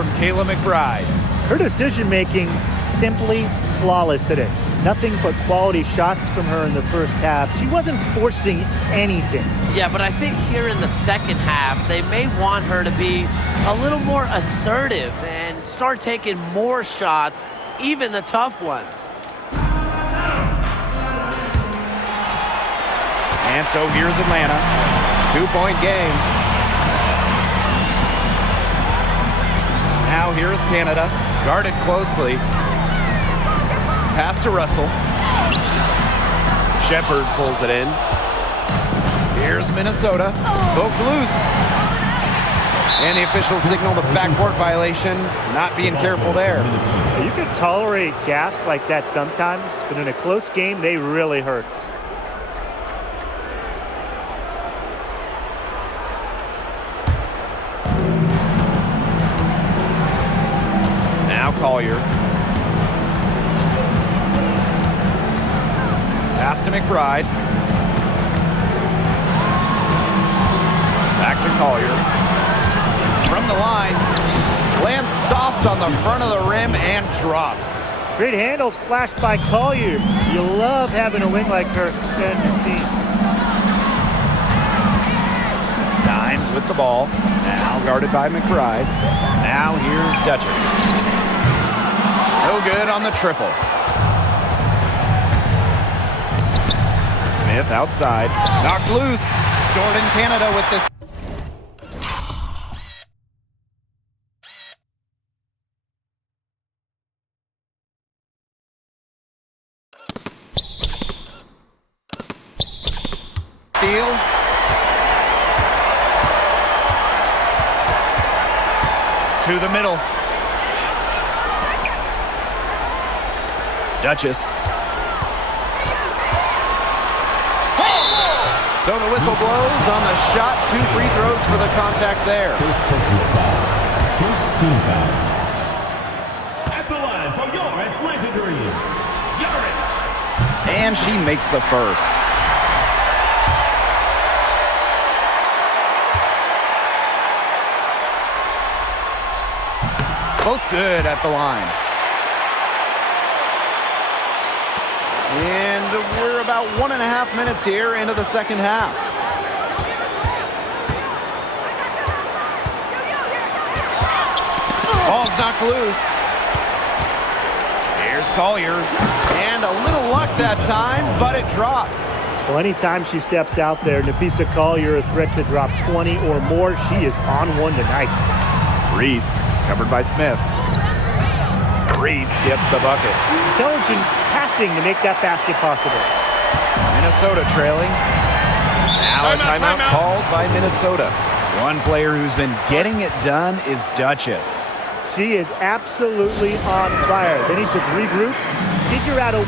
from Kayla McBride. Her decision-making simply flawless today. Nothing but quality shots from her in the first half. She wasn't forcing anything. Yeah, but I think here in the second half, they may want her to be a little more assertive and start taking more shots, even the tough ones. And so here's Atlanta. 2-point game. Now here's Canada. Guarded closely. Pass to Russell. Shepard pulls it in. Here's Minnesota. Poked loose. And the officials signal the backcourt violation. Not being careful there. You can tolerate gaffes like that sometimes, but in a close game, they really hurt. Now Collier. Pass to McBride. Back to Collier. From the line. Lands soft on the front of the rim and drops. Great handles flashed by Collier. You love having a wing like her extend your team. Dimes with the ball. Now guarded by McBride. Now here's Dutchess. No good on the triple. Smith outside. Knocked loose. Jordan Canada with this. Steal. To the middle. Dutchess. So the whistle blows on the shot. 2 free throws for the contact there. First team foul. At the line for your Atlanta Dream, LYNX. And she makes the first. Both good at the line. And we're about 1.5 minutes here into the second half. Ball's knocked loose. Here's Collier. And a little luck that time, but it drops. Well, anytime she steps out there, Napheesa Collier, a threat to drop 20 or more, she is on one tonight. Reese, covered by Smith. Reese gets the bucket. Intelligent passing to make that basket possible. Minnesota trailing. Now a timeout called by Minnesota. One player who's been getting it done is Dutchess. She is absolutely on fire. They need to regroup, figure out a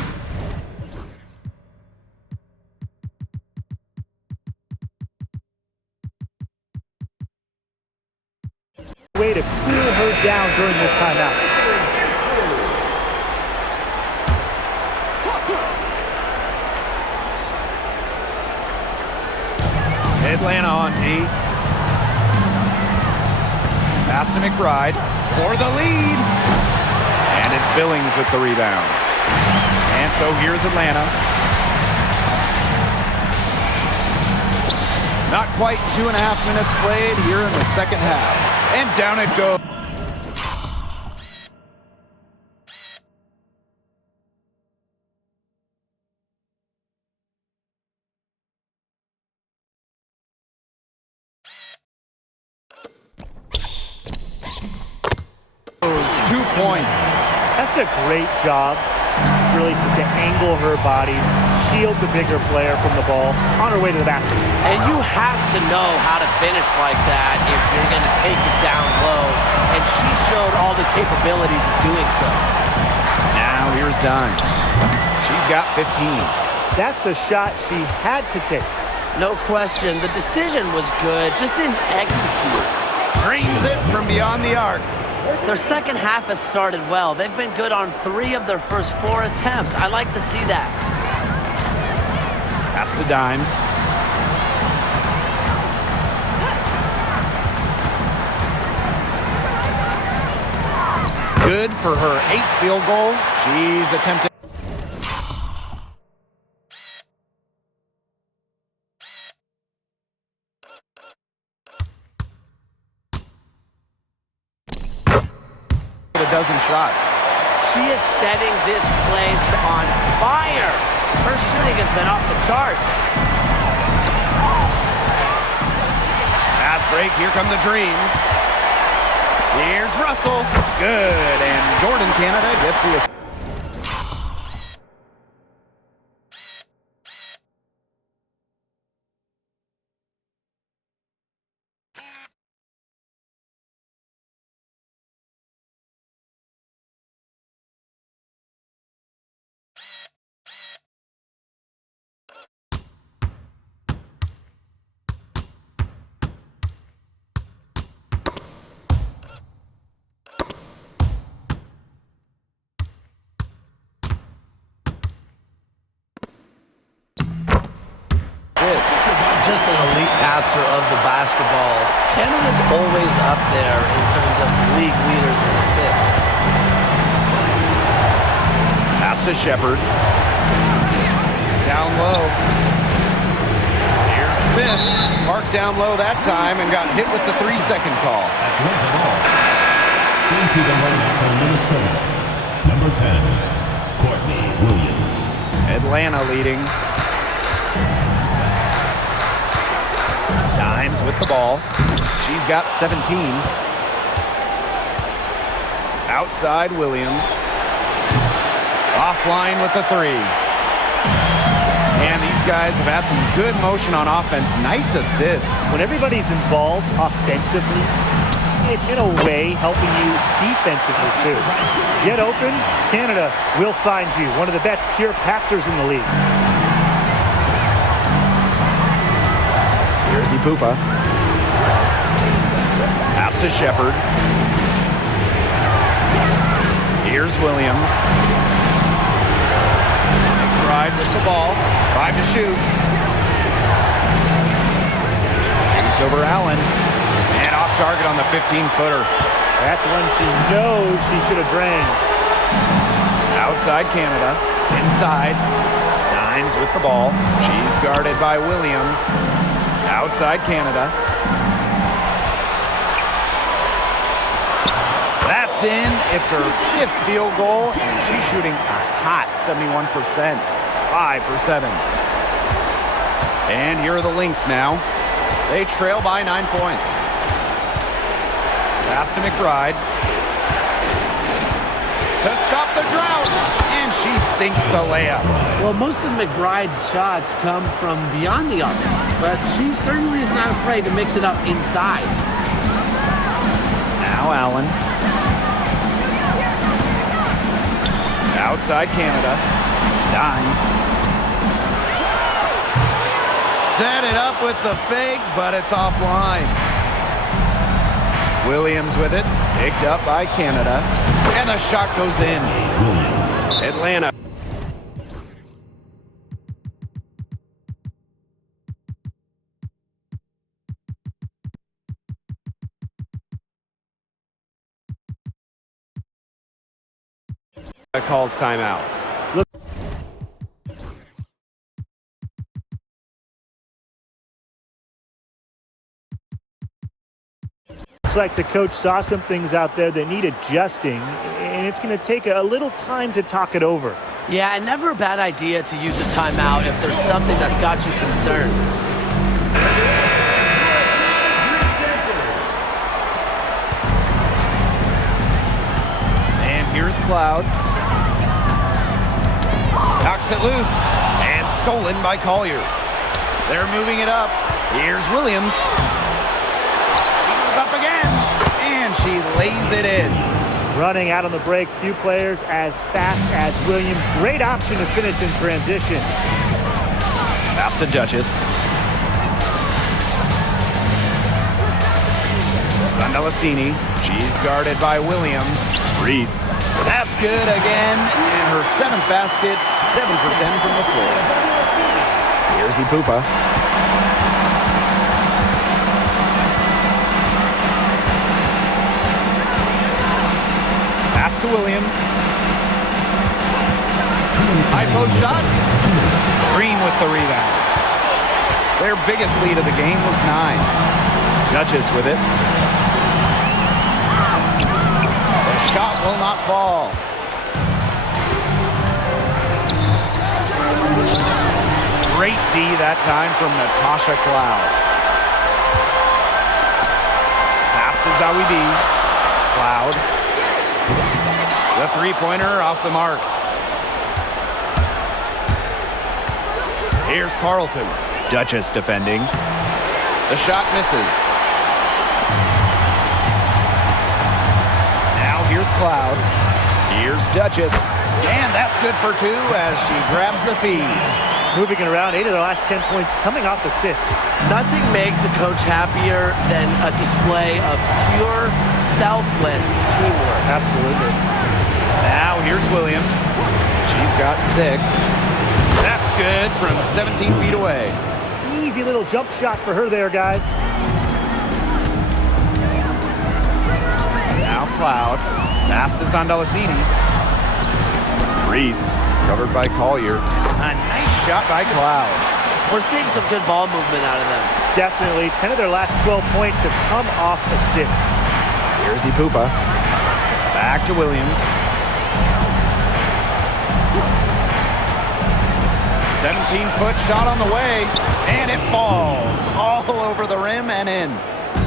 way to cool her down during this timeout. Atlanta on D. Pass to McBride for the lead. And it's Billings with the rebound. And so here's Atlanta. Not quite 2.5 minutes played here in the second half. And down it goes. Those 2 points. That's a great job, really, to angle her body, shield the bigger player from the ball on her way to the basket. And you have to know how to finish like that if you're going to take it down low. And she showed all the capabilities of doing so. Now here's Dimes. She's got 15. That's a shot she had to take. No question. The decision was good, just didn't execute. Drains it from beyond the arc. Their second half has started well. They've been good on 3 of their first 4 attempts. I like to see that. Pass to Dimes. Good for her 8th field goal. She's attempting. A dozen shots. She is setting this place on fire. Her shooting has been off the charts. Fast break, here come the Dream. Here's Russell. Good, and Jordan Canada gets the assist. Just an elite passer of the basketball. Canada's always up there in terms of league leaders in assists. Pass to Shepard. Down low. Here's Smith. Marked down low that time and got hit with the 3-second call. Into the lineup for Minnesota, number 10, Courtney Williams. Atlanta leading. Dimes with the ball. She's got 17. Outside Williams. Offline with the 3. And these guys have had some good motion on offense. Nice assists. When everybody's involved offensively, it's in a way helping you defensively too. Get open, Canada will find you. One of the best pure passers in the league. Here's Ipupa. Pass to Shepard. Here's Williams. McBride with the ball. 5 to shoot. Shoots over Allen. And off target on the 15-footer. That's one she knows she should have drained. Outside Canada. Inside. Dimes with the ball. She's guarded by Williams. Outside Canada. That's in. It's her 5th field goal, and she's shooting a hot 71%. 5 for 7. And here are the Lynx now. They trail by 9 points. Pass to McBride. To stop the drought, and she sinks the layup. Well, most of McBride's shots come from beyond the arc, but she certainly is not afraid to mix it up inside. Now Allen. Outside Canada. Dimes. Set it up with the fake, but it's offline. Williams with it. Picked up by Canada. And the shot goes in. Williams. Atlanta. Calls timeout. Looks like the coach saw some things out there that need adjusting, and it's going to take a little time to talk it over. Yeah, and never a bad idea to use a timeout if there's something that's got you concerned. And here's Cloud. Knocks it loose and stolen by Collier. They're moving it up. Here's Williams. She goes up again, and she lays it in. Running out on the break, few players as fast as Williams. Great option to finish in transition. Pass to Duchess. Zandalasini. She's guarded by Williams. Reese. That's good again, and her 7th basket, 7 for 10 from the floor. Here's Ipupa. Pass to Williams. High post shot. Green with the rebound. Their biggest lead of the game was 9. Duchess with it. The shot will not fall. Great D that time from Natasha Cloud. Pass to Zawi B. Cloud. The three-pointer off the mark. Here's Carlton. Duchess defending. The shot misses. Now here's Cloud. Here's Duchess. And that's good for 2 as she grabs the feed. Moving it around, 8 of the last 10 points coming off assists. Nothing makes a coach happier than a display of pure, selfless teamwork. Absolutely. Now here's Williams. She's got 6. That's good from 17 feet away. Easy little jump shot for her there, guys. Now Cloud. Pass to Sandalasini. Reese, covered by Collier. A nice shot by Cloud. We're seeing some good ball movement out of them. Definitely. 10 of their last 12 points have come off assists. Here's Ipupa. Back to Williams. 17-foot shot on the way, and it falls all over the rim and in.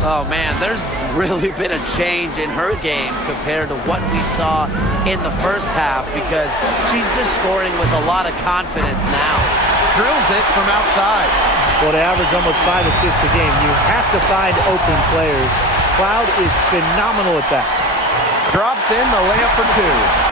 Oh, man, there's really been a change in her game compared to what we saw in the first half because she's just scoring with a lot of confidence now. Drills it from outside. Well, they average almost 5 assists a game. You have to find open players. Cloud is phenomenal at that. Drops in the layup for 2.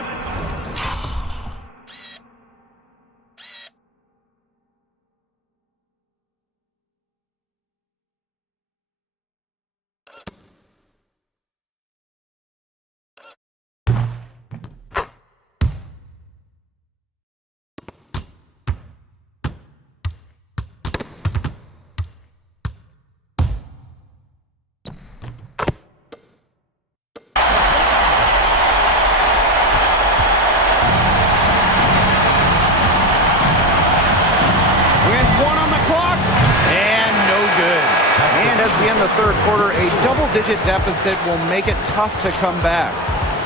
The third quarter, a double-digit deficit will make it tough to come back.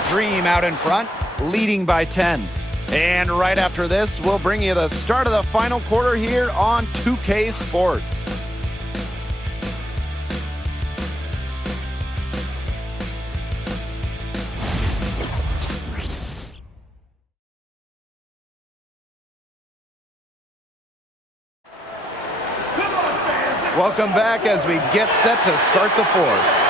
Dream out in front, leading by 10. And right after this, we'll bring you the start of the final quarter here on 2K Sports. Welcome back as we get set to start the fourth.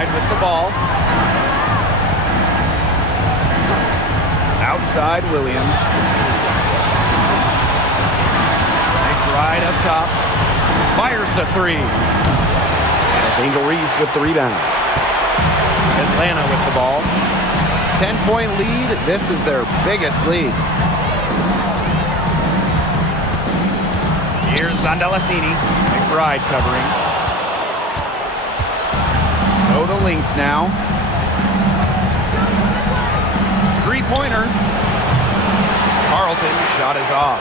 With the ball. Outside Williams. McBride up top. Fires the 3. And it's Angel Reese with the rebound. Atlanta with the ball. 10-point lead. This is their biggest lead. Here's Zandalasini. McBride covering. So the LYNX now. Three-pointer. Carlton shot is off.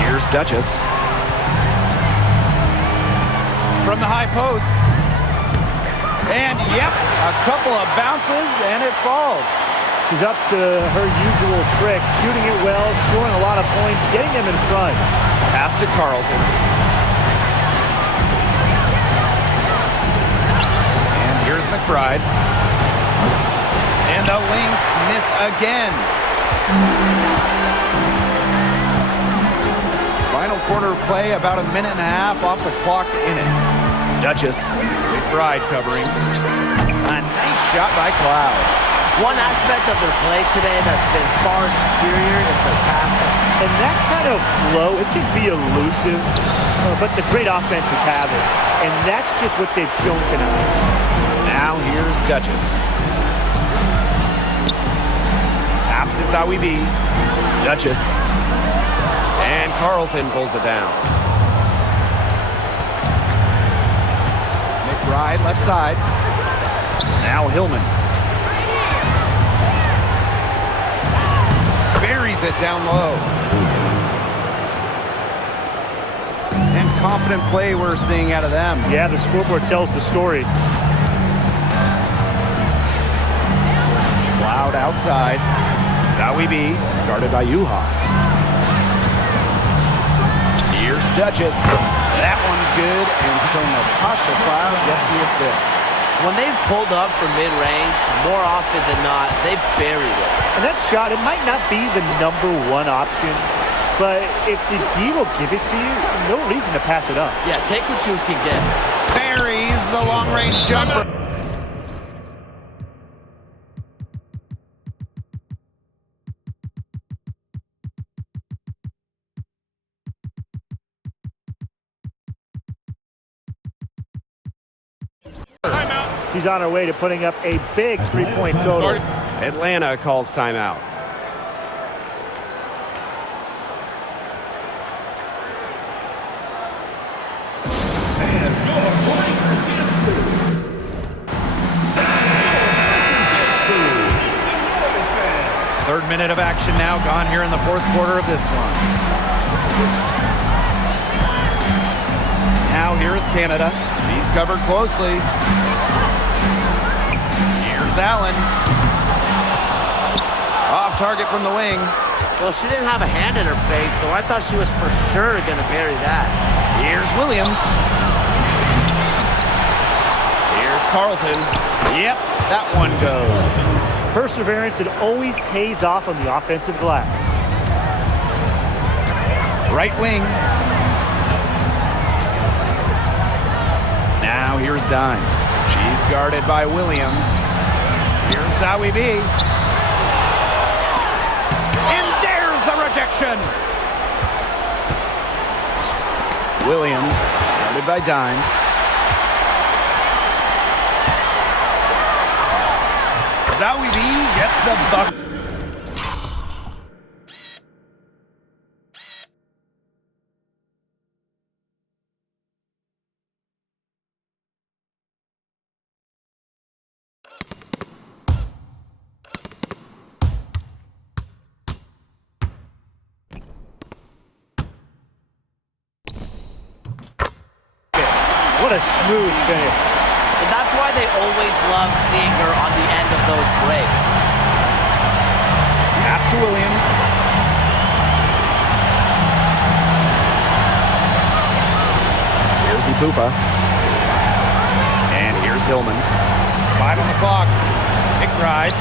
Here's Duchess. From the high post. And yep, a couple of bounces and it falls. She's up to her usual trick, shooting it well, scoring a lot of points, getting them in front. Pass to Carlton. Here's McBride. And the LYNX miss again. Final quarter play, about a minute and a half off the clock in it. Duchess, McBride covering. A nice shot by Cloud. One aspect of their play today that's been far superior is their passing. And that kind of flow, it can be elusive, but the great offenses have it. And that's just what they've shown tonight. Now here's Duchess. Pass to Zawibi. Duchess. And Carlton pulls it down. McBride left side. Now Hillman. Buries it down low. And confident play we're seeing out of them. Yeah, the scoreboard tells the story. Cloud outside. Zawibi guarded by Uhas. Here's Duchess. That one's good, and so Natasha Cloud gets the assist. When they've pulled up from mid-range, more often than not, they've buried it. And that shot, it might not be the #1 option, but if the D will give it to you, no reason to pass it up. Yeah, take what you can get. Buries the long-range jumper. She's on her way to putting up a big three-point total. Atlanta calls timeout. Third minute of action now gone here in the fourth quarter of this one. Now here's Canada. He's covered closely. Here's Allen. Off target from the wing. Well, she didn't have a hand in her face, so I thought she was for sure going to bury that. Here's Williams. Here's Carlton. Yep, that one goes. Perseverance, it always pays off on the offensive glass. Right wing. Now here's Dimes. She's guarded by Williams. Here's Zawibi. And there's the rejection. Williams guarded by Dimes. Zawibi gets the bucket. What a smooth finish. And that's why they always love seeing her on the end of those breaks. Pass to Williams. Here's Ipupa. And here's Hillman. 5 on the clock. McBride.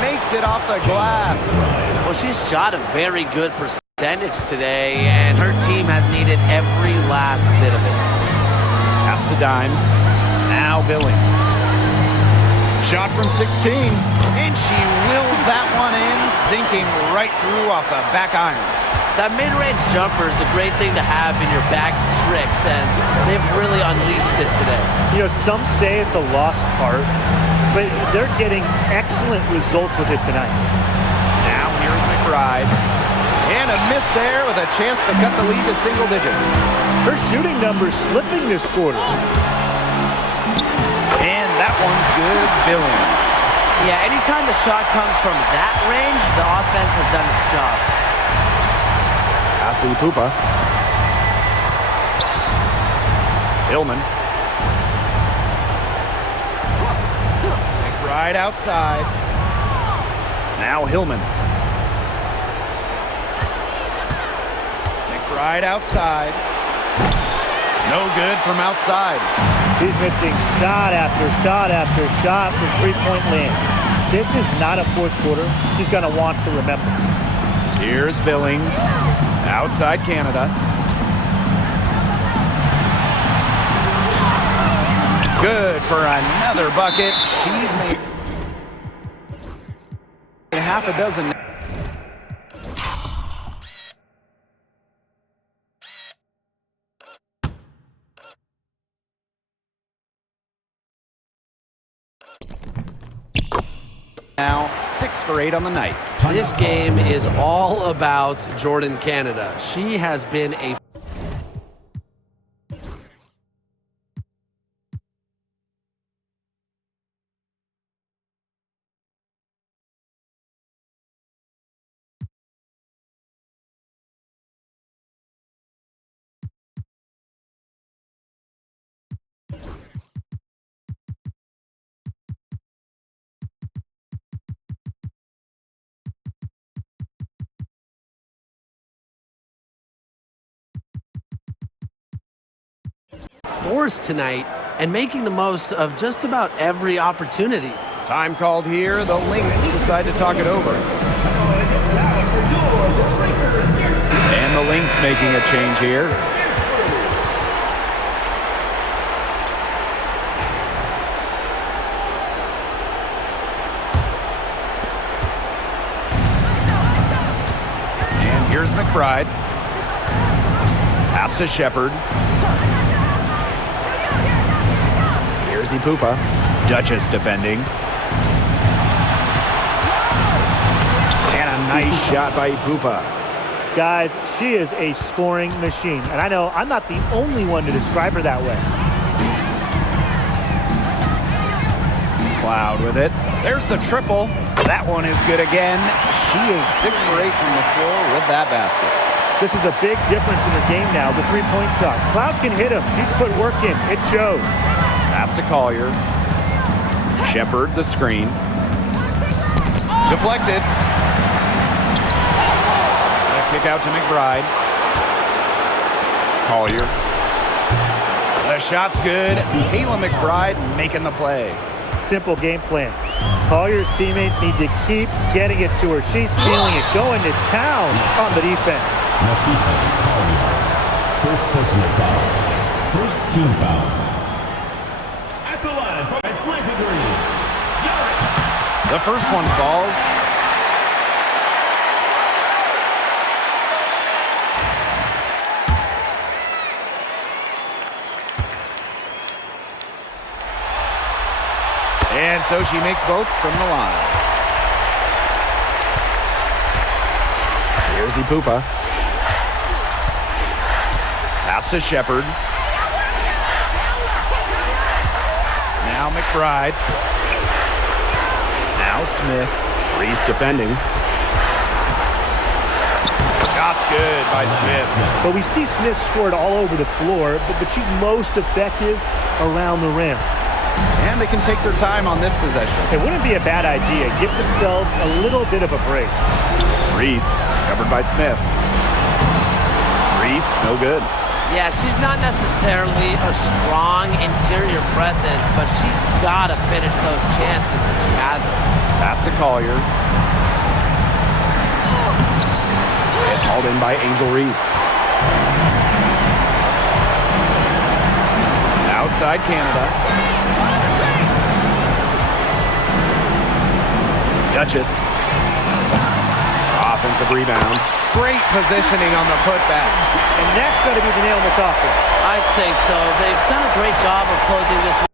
Makes it off the glass. Well, she's shot a very good percentage today, and her team has needed every last bit of it. Pass to Dimes. Now Billings. Shot from 16. And she wills that one in, sinking right through off the back iron. That mid-range jumper is a great thing to have in your bag of tricks, and they've really unleashed it today. You know, some say it's a lost art, but they're getting excellent results with it tonight. Now here's McBride. And a miss there with a chance to cut the lead to single digits. Her shooting numbers slipping this quarter. And that one's good, Billings. Yeah, anytime the shot comes from that range, the offense has done its job. Pass to Ipupa. Hillman. McBride outside. Now Hillman. McBride outside. No good from outside. She's missing shot after shot after shot from three-point land. This is not a fourth quarter she's going to want to remember. Here's Billings, outside Canada. Good for another bucket. She's made half a dozen. Now 6 for 8 on the night. This game is all about Jordan Canada. She has been a force tonight and making the most of just about every opportunity. Time called here. The Lynx decide to talk it over. And the Lynx making a change here. And here's McBride. Pass to Shepard. Here's Ipupa. Duchess defending. And a nice shot by Ipupa. Guys, she is a scoring machine. And I know I'm not the only one to describe her that way. Cloud with it. There's the triple. That one is good again. She is 6 for 8 from the floor with that basket. This is a big difference in her game now, the three-point shot. Cloud can hit him. She's put work in. It shows. Pass to Collier. Shepard, the screen. Deflected. A kick out to McBride. Collier. The shot's good. Kayla McBride making the play. Simple game plan. Collier's teammates need to keep getting it to her. She's feeling it, going to town on the defense. First personal foul. First team foul. At the line for Atlantic Green. The first one falls. And so she makes both from the line. Here's Ipupa. Pass to Shepard. Now McBride. Now Smith. Reese defending. Shot's good by Smith. But we see Smith scored all over the floor, but she's most effective around the rim. And they can take their time on this possession. It wouldn't be a bad idea. Give themselves a little bit of a break. Reese, covered by Smith. Reese, no good. Yeah, she's not necessarily a strong interior presence, but she's got to finish those chances when she has them. Pass to Collier. It's hauled in by Angel Reese. Outside Canada. Duchess. Offensive rebound. Great positioning on the putback. And that's got to be the nail in the coffin. I'd say so. They've done a great job of closing this.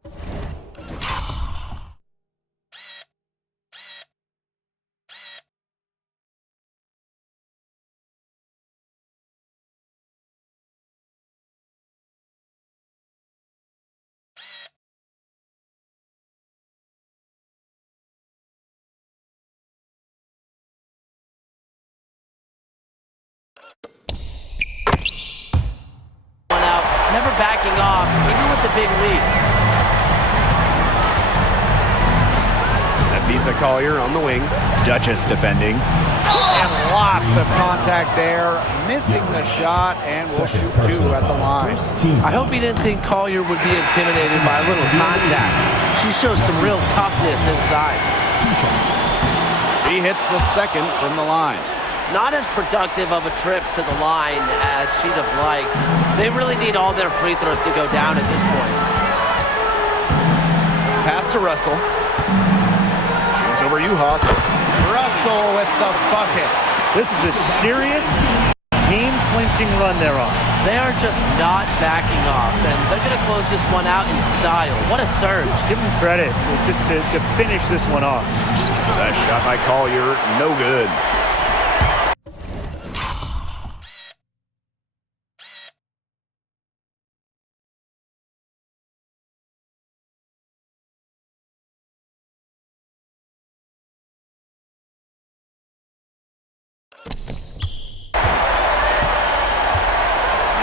Out, never backing off, even with the big lead. Visa Collier on the wing. Duchess defending. And lots Lots of contact there, missing the shot, and we'll shoot two at the line. I hope he didn't think Collier would be intimidated by a little contact. She shows some real toughness inside. She hits the second from the line. Not as productive of a trip to the line as she'd have liked. They really need all their free throws to go down at this point. Pass to Russell. Shoots over Uhas. Russell with the bucket. This is a serious game-clinching run they're on. They are just not backing off, and they're going to close this one out in style. What a surge. Give them credit just to finish this one off. That shot by Collier, no good.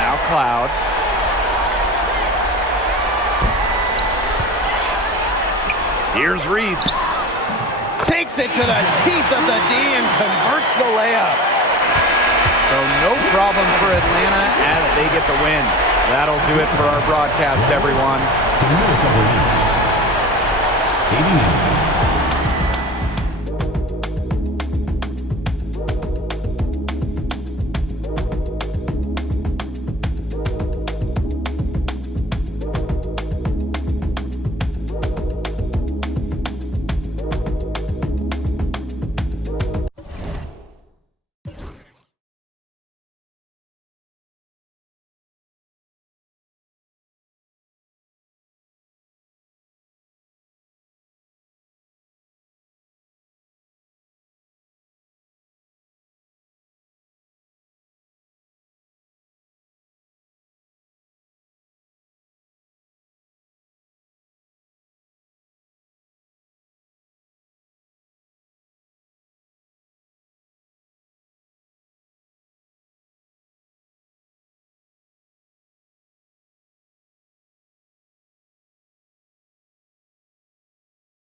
Now Cloud. Here's Reese. Takes it to the teeth of the D and converts the layup. So no problem for Atlanta as they get the win. That'll do it for our broadcast, everyone. The Minnesota LYNX, 89.